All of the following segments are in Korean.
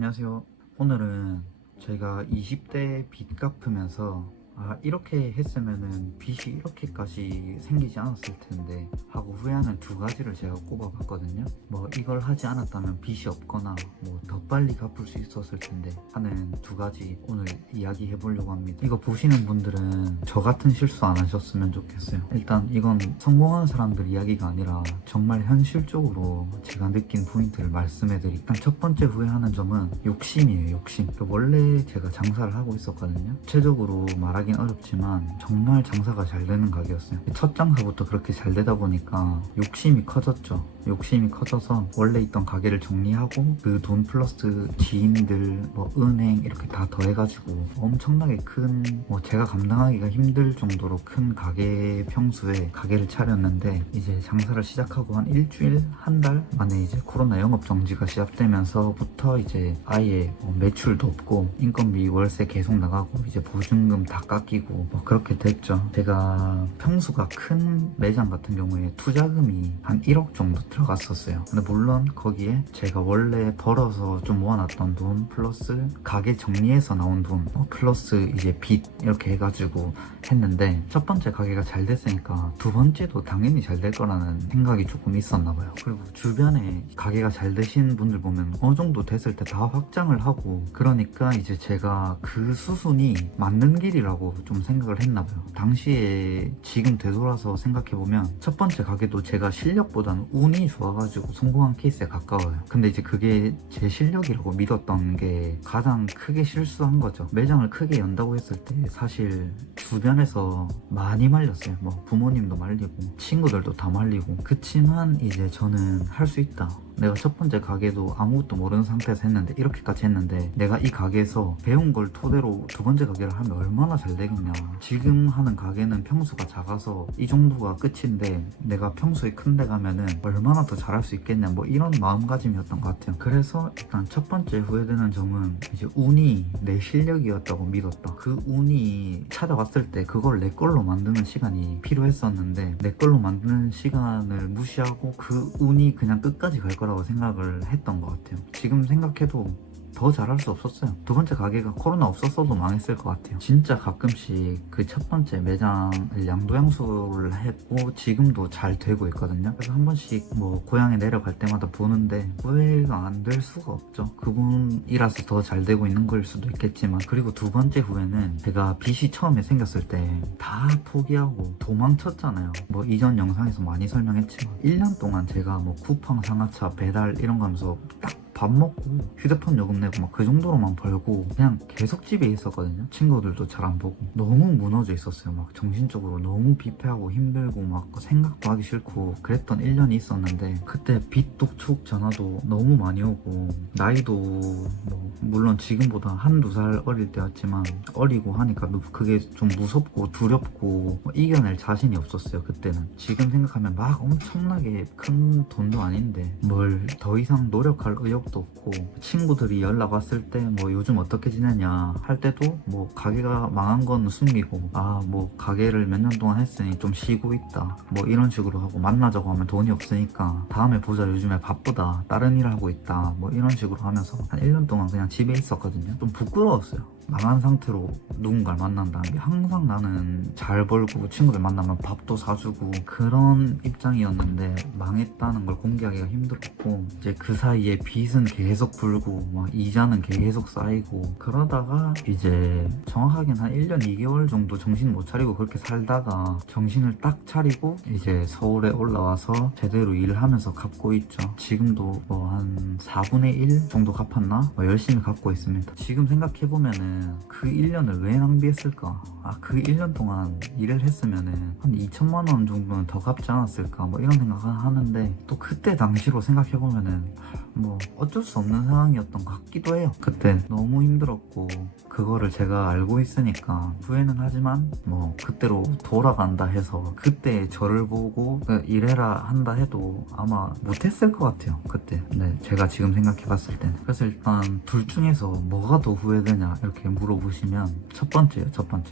안녕하세요. 오늘은 제가 20대 빚 갚으면서 이렇게 했으면은 빚이 이렇게까지 생기지 않았을 텐데 하고 후회하는 두 가지를 제가 꼽아봤거든요. 뭐 이걸 하지 않았다면 빚이 없거나 뭐 더 빨리 갚을 수 있었을 텐데 하는 두 가지 오늘 이야기해 보려고 합니다. 이거 보시는 분들은 저 같은 실수 안 하셨으면 좋겠어요. 일단 이건 성공하는 사람들 이야기가 아니라 정말 현실적으로 제가 느낀 포인트를 말씀해 드릴게요. 일단 첫 번째 후회하는 점은 욕심이에요. 욕심. 원래 제가 장사를 하고 있었거든요. 구체적으로 말하긴 어렵지만 정말 장사가 잘 되는 가게였어요. 첫 장사부터 그렇게 잘 되다 보니까 욕심이 커졌죠. 욕심이 커져서 원래 있던 가게를 정리하고 그 돈 플러스 지인들, 뭐 은행 이렇게 다 더해가지고 엄청나게 큰, 뭐 제가 감당하기가 힘들 정도로 큰 가게 평수에 가게를 차렸는데 이제 장사를 시작하고 한 일주일, 한 달 만에 이제 코로나 영업 정지가 시작되면서부터 이제 아예 매출도 없고 인건비 월세 계속 나가고 이제 보증금 다 깎이고 뭐 그렇게 됐죠. 제가 평수가 큰 매장 같은 경우에 투자금이 한 1억 정도 들어갔었어요. 근데 물론 거기에 제가 원래 벌어서 좀 모아놨던 돈 플러스 가게 정리해서 나온 돈 플러스 이제 빚 이렇게 해가지고 했는데 첫 번째 가게가 잘 됐으니까 두 번째도 당연히 잘 될 거라는 생각이 조금 있었나 봐요. 그리고 주변에 가게가 잘 되신 분들 보면 어느 정도 됐을 때 다 확장을 하고 그러니까 이제 제가 그 수순이 맞는 길이라고 좀 생각을 했나 봐요. 당시에 지금 되돌아서 생각해보면 첫 번째 가게도 제가 실력보다는 운이 좋아가지고 성공한 케이스에 가까워요. 근데 이제 그게 제 실력이라고 믿었던 게 가장 크게 실수한 거죠. 매장을 크게 연다고 했을 때 사실 주변에서 많이 말렸어요. 뭐 부모님도 말리고 친구들도 다 말리고. 그치만 이제 저는 할 수 있다. 내가 첫 번째 가게도 아무것도 모르는 상태에서 했는데 이렇게까지 했는데 내가 이 가게에서 배운 걸 토대로 두 번째 가게를 하면 얼마나 잘 되겠냐. 지금 하는 가게는 평수가 작아서 이 정도가 끝인데 내가 평수에 큰 데 가면은 얼마나 더 잘할 수 있겠냐, 뭐 이런 마음가짐이었던 것 같아요. 그래서 일단 첫 번째 후회되는 점은 이제 운이 내 실력이었다고 믿었다. 그 운이 찾아왔을 때 그걸 내 걸로 만드는 시간이 필요했었는데 내 걸로 만드는 시간을 무시하고 그 운이 그냥 끝까지 갈 거라고 생각을 했던 것 같아요. 지금 생각해도 더 잘할 수 없었어요. 두 번째 가게가 코로나 없었어도 망했을 것 같아요. 진짜 가끔씩 그 첫 번째 매장을 양도양수를 했고 지금도 잘 되고 있거든요. 그래서 한 번씩 뭐 고향에 내려갈 때마다 보는데 후회가 안 될 수가 없죠. 그분이라서 더 잘 되고 있는 걸 수도 있겠지만. 그리고 두 번째 후회는 제가 빚이 처음에 생겼을 때 다 포기하고 도망쳤잖아요. 뭐 이전 영상에서 많이 설명했지만 1년 동안 제가 뭐 쿠팡, 상하차, 배달 이런 거 하면서 딱 밥 먹고 휴대폰 요금 내고 막 그 정도로만 벌고 그냥 계속 집에 있었거든요. 친구들도 잘 안 보고 너무 무너져 있었어요. 막 정신적으로 너무 비패하고 힘들고 막 생각도 하기 싫고 그랬던 1년이 있었는데 그때 빚독촉 전화도 너무 많이 오고 나이도 뭐 물론 지금보다 한두 살 어릴 때였지만 어리고 하니까 그게 좀 무섭고 두렵고 뭐 이겨낼 자신이 없었어요. 그때는. 지금 생각하면 막 엄청나게 큰 돈도 아닌데 뭘 더 이상 노력할 의욕도 없고 친구들이 연락 왔을 때 뭐 요즘 어떻게 지내냐 할 때도 뭐 가게가 망한 건 숨기고 뭐 가게를 몇 년 동안 했으니 좀 쉬고 있다 뭐 이런 식으로 하고 만나자고 하면 돈이 없으니까 다음에 보자 요즘에 바쁘다 다른 일 하고 있다 뭐 이런 식으로 하면서 한 1년 동안 그냥 집에 있었거든요. 좀 부끄러웠어요. 망한 상태로 누군가를 만난다는 게. 항상 나는 잘 벌고 친구들 만나면 밥도 사주고 그런 입장이었는데 망했다는 걸 공개하기가 힘들었고 이제 그 사이에 빚은 계속 불고 막 이자는 계속 쌓이고 그러다가 이제 정확하게는 한 1년 2개월 정도 정신 못 차리고 그렇게 살다가 정신을 딱 차리고 이제 서울에 올라와서 제대로 일을 하면서 갚고 있죠. 지금도 뭐 한 4분의 1 정도 갚았나? 열심히 갚고 있습니다. 지금 생각해보면은 그 1년을 왜 낭비했을까? 그 1년 동안 일을 했으면은 한 2천만 원 정도는 더 갚지 않았을까? 뭐 이런 생각을 하는데 또 그때 당시로 생각해보면은 뭐 어쩔 수 없는 상황이었던 것 같기도 해요. 그때 너무 힘들었고 그거를 제가 알고 있으니까 후회는 하지만 뭐 그때로 돌아간다 해서 그때 저를 보고 이래라 한다 해도 아마 못했을 것 같아요. 그때. 네, 제가 지금 생각해봤을 때는. 그래서 일단 둘 중 중에서 뭐가 더 후회되냐 이렇게 물어보시면 첫 번째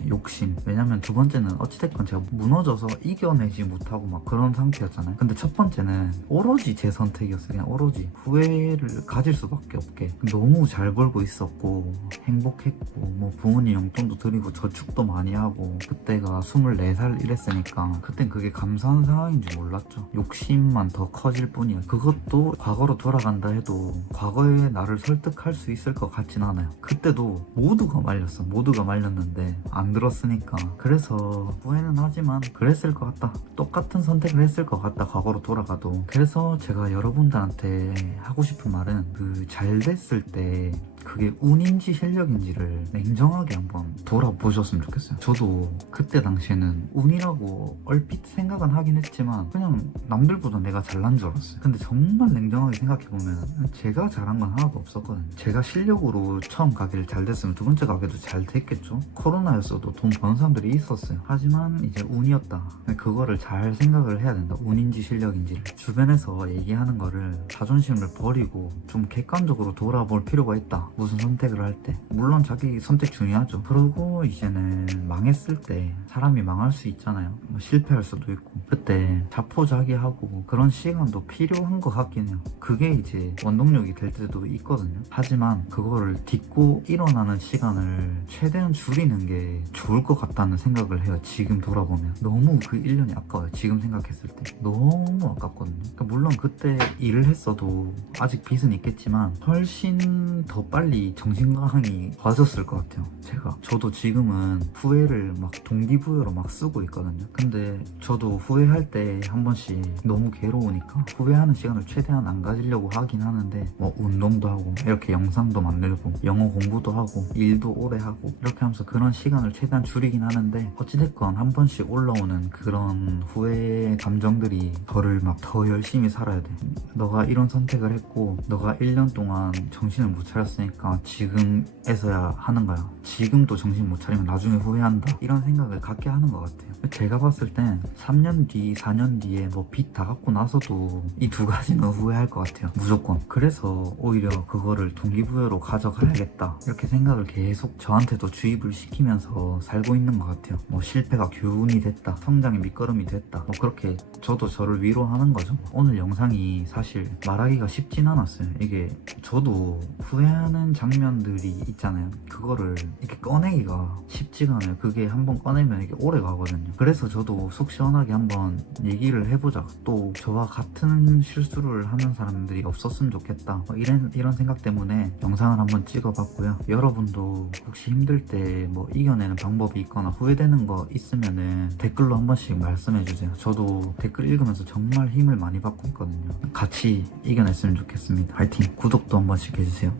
욕심. 왜냐면 두 번째는 어찌됐건 제가 무너져서 이겨내지 못하고 막 그런 상태였잖아요. 근데 첫 번째는 오로지 제 선택이었어요. 그냥 오로지 후회를 가질 수밖에 없게. 너무 잘 벌고 있었고 행복했고 뭐 부모님 용돈도 드리고 저축도 많이 하고 그때가 24살 이랬으니까 그땐 그게 감사한 상황인 줄 몰랐죠. 욕심만 더 커질 뿐이야. 그것도 과거로 돌아간다 해도 과거의 나를 설득할 수 있을 것 같진 않아요. 그때도 모두가 말렸어. 모두가 말렸는데 안 들었으니까. 그래서 후회는 하지만 그랬을 것 같다. 똑같은 선택을 했을 것 같다. 과거로 돌아가도. 그래서 제가 여러분들한테 하고 싶은 말은 그 잘 됐을 때 그게 운인지 실력인지를 냉정하게 한번 돌아보셨으면 좋겠어요. 저도 그때 당시에는 운이라고 얼핏 생각은 하긴 했지만 그냥 남들보다 내가 잘난 줄 알았어요. 근데 정말 냉정하게 생각해보면 제가 잘한 건 하나도 없었거든요. 제가 실력으로 처음 가게를 잘 됐으면 두 번째 가게도 잘 됐겠죠. 코로나였어도 돈 버는 사람들이 있었어요. 하지만 이제 운이었다. 그거를 잘 생각을 해야 된다. 운인지 실력인지를. 주변에서 얘기하는 거를 자존심을 버리고 좀 객관적으로 돌아볼 필요가 있다. 무슨 선택을 할 때. 물론 자기 선택 중요하죠. 그리고 이제는 망했을 때 사람이 망할 수 있잖아요. 뭐 실패할 수도 있고. 그때 자포자기하고 그런 시간도 필요한 것 같긴 해요. 그게 이제 원동력이 될 때도 있거든요. 하지만 그거를 딛고 일어나는 시간을 최대한 줄이는 게 좋을 것 같다는 생각을 해요. 지금 돌아보면. 너무 그 1년이 아까워요. 지금 생각했을 때. 너무 아깝거든요. 그러니까 물론 그때 일을 했어도 아직 빚은 있겠지만 훨씬 더 빨리 정신건강이 좋아졌을 것 같아요. 저도 지금은 후회를 막 동기부여로 막 쓰고 있거든요. 근데 저도 후회할 때 한 번씩 너무 괴로우니까 후회하는 시간을 최대한 안 가지려고 하긴 하는데 뭐 운동도 하고 이렇게 영상도 만들고 영어 공부도 하고 일도 오래 하고 이렇게 하면서 그런 시간을 최대한 줄이긴 하는데 어찌됐건 한 번씩 올라오는 그런 후회 감정들이 저를 막 더 열심히 살아야 돼. 너가 이런 선택을 했고 너가 1년 동안 정신을 못 차렸으니까 지금에서야 하는 거야. 지금도 정신 못 차리면 나중에 후회한다. 이런 생각을 갖게 하는 것 같아요. 제가 봤을 땐 3년 뒤, 4년 뒤에 뭐 빚 다 갚고 나서도 이 두 가지는 후회할 것 같아요. 무조건. 그래서 오히려 그거를 동기부여로 가져가야겠다. 이렇게 생각을 계속 저한테도 주입을 시키면서 살고 있는 것 같아요. 뭐 실패가 교훈이 됐다. 성장의 밑거름이 됐다. 뭐 그렇게 저도 저를 위로하는 거죠. 오늘 영상이 사실 말하기가 쉽진 않았어요. 이게 저도 후회하는 장면들이 있잖아요. 그거를 이렇게 꺼내기가 쉽지가 않아요. 그게 한번 꺼내면 이게 오래 가거든요. 그래서 저도 속 시원하게 한번 얘기를 해보자. 또 저와 같은 실수를 하는 사람들이 없었으면 좋겠다. 이런 생각 때문에 영상을 한번 찍어봤고요. 여러분도 혹시 힘들 때 뭐 이겨내는 방법이 있거나 후회되는 거 있으면은 댓글로 한 번씩 말씀해주세요. 저도 댓글 읽으면서 정말 힘을 많이 받고 있거든요. 같이 이겨냈으면 좋겠습니다. 화이팅! 구독도 한 번씩 해주세요.